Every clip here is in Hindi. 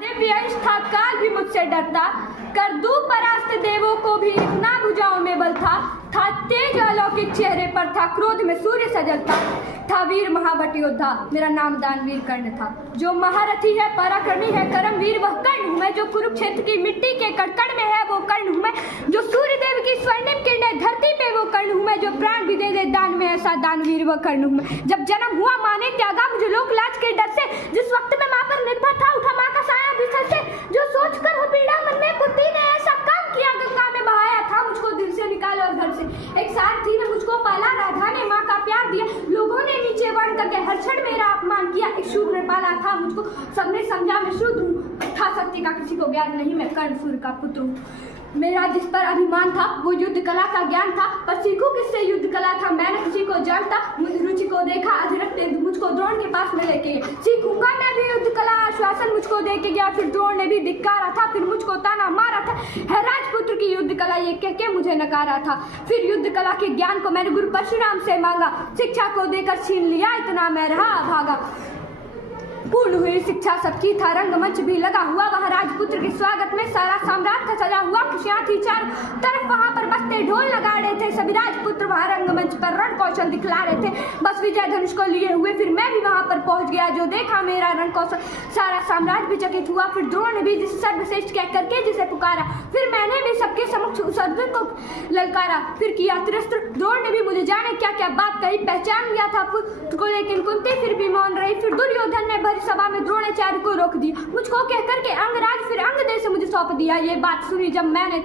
दिव्यांश था काल भी मुझसे डरता, कर दूं परास्त देवों को भी इतना भुजाओं में बल था तेज अलौकिक चेहरे पर था, क्रोध में सूर्य सजलता था वीर महाबट योद्धा, मेरा नाम दानवीर कर्ण था। जो महारथी है पराक्रमी है कर्मवीर वह कर्ण हूँ मैं, जो कुरुक्षेत्र की मिट्टी के कड़कड़ में है वो कर्ण हूँ मैं, जो सूर्य देव की स्वर्णिम किरणें धरती पे वो कर्ण हूँ मैं, जो प्राण भी दे दे दान में ऐसा दानवीर वह कर्ण हूँ मैं। जब जन्म हुआ माँ ने त्यागा मुझे लोक लाज के डर से, जिस वक्त में माँ पर निर्भर था उठा माँ का साया बिस्तर से, जो सोच कर हो पीड़ा मन में पुत्री ने ऐसा काम किया गंगा में बहाया था मुझको दिल से निकाल और घर से। एक सारथी ने मुझको पाला, राधा ने माँ का प्यार दिया, लोगों ने नीचे बन करके हर क्षण मेरा अपमान किया। एक शूद्र ने पाला था मुझको, सबने समझा मैं शुद्ध हूँ, था सत्य का किसी को ज्ञान नहीं, मैं कर्ण सूर्य का पुत्र हूँ। मेरा जिस पर अभिमान था वो युद्ध कला का ज्ञान था, पर सीखूं किससे युद्ध कला था मैं न किसी को जानता। मुझ रुचि को देखा अधिरथ ने मुझको द्रोण के पास में लेके गया, सीखूंगा मैं भी युद्ध कला आश्वासन मुझको दे के गया। फिर द्रोण ने भी धिक्कारा था, फिर मुझको ताना मारा था, है राजपुत्र की युद्ध कला ये कह के मुझे नकारा था। फिर युद्ध कला के ज्ञान को मैंने गुरु परशुराम से मांगा, शिक्षा को देकर छीन लिया इतना मैं रहा भागा। पूर्ण हुई शिक्षा सबकी था, रंगमंच भी लगा हुआ वह राजपुत्र के स्वागत में, सारा साम्राज्य था सजा हुआ, खुशियां थी चारों तरफ वहां पर बजते ढोल लगा रहे थे सभी राजपुत्र वहां रंगमंच पर रण कौशल दिखला रहे थे, बस विजय धनुष को लिए हुए। फिर मैं भी वहां पर पहुंच गया, जो देखा मेरा रण कौशल सारा साम्राज्य भी चकित हुआ। फिर द्रोण ने भी जिसे सर्वश्रेष्ठ कह करके जिसे पुकारा, फिर मैंने भी सबके समक्ष उस अर्जुन को ललकारा, फिर किया तिरस्त्र। द्रोण ने भी मुझे जाने क्या क्या बात कही, पहचान लिया था पुत्र को, लेकिन कुंती फिर भी मौन रही। फिर दुर्योधन ने सभा में द्रोणाचार्य को रोक दिया, मुझको कह करके अंगराज फिर अंग दे से मुझे सौंप दिया। ये बात सुनी जब मैंने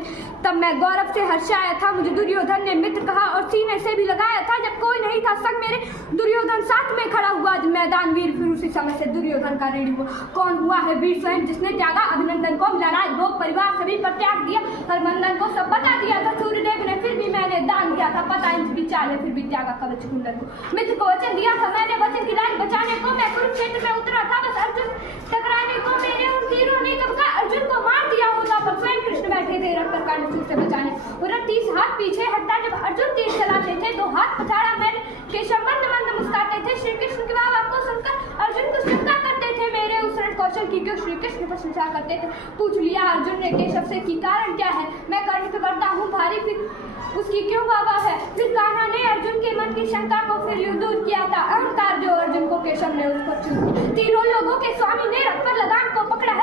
तब मैं गौरव से हर्षाया था, मुझे दुर्योधन ने मित्र कहा और सीने से भी लगाया था। जब कोई नहीं था संग मेरे दुर्योधन साथ में खड़ा हुआ मैदान वीर, फिर उसी समय से दुर्योधन का ऋणी हुआ। कौन हुआ है वीर स्वयं जिसने त्यागा अभिनंदन को, मिला राज भोग परिवार सभी पर त्याग दिया, हरमंदन को सब बता दिया था सूर्यदेव ने, फिर भी मैंने दान दिया था पता इंच भी चाले, फिर भी त्यागा कवच कुंडल को। मित्र को वचन दिया था मैंने वचन की लाज बचाने को, मैं कुरुक्षेत्र में उतरा था बस अर्जुन टकराने को, मेरे उन तीरों ने कब का अर्जुन को मार दिया होता, पर स्वयं कृष्ण बैठे थे रथ पर कर्ण से बचाने। और 30 हाथ पीछे हटता जब अर्जुन तीर चलाते थे, 2 हाथ पछाड़ा मैंने केशव मंद मंद मुस्कुराते थे। श्री कृष्ण की बात को सुनकर अर्जुन को शंका करते थे, मेरे उस रण कौशल की क्यों श्री कृष्ण प्रशंसा करते थे। पूछ लिया अर्जुन ने केशव से कि कारण क्या है, मैं कर्ण पे करता हूँ भारी, फिर उसकी क्यों बाबा है। फिर कान्हा ने अर्जुन के मन की शंका को फिर दूर किया था, अहंकार जो अर्जुन को केशव ने उसको छू, तीनों लोगों के स्वामी ने रथ पर लगाम को पकड़ा है,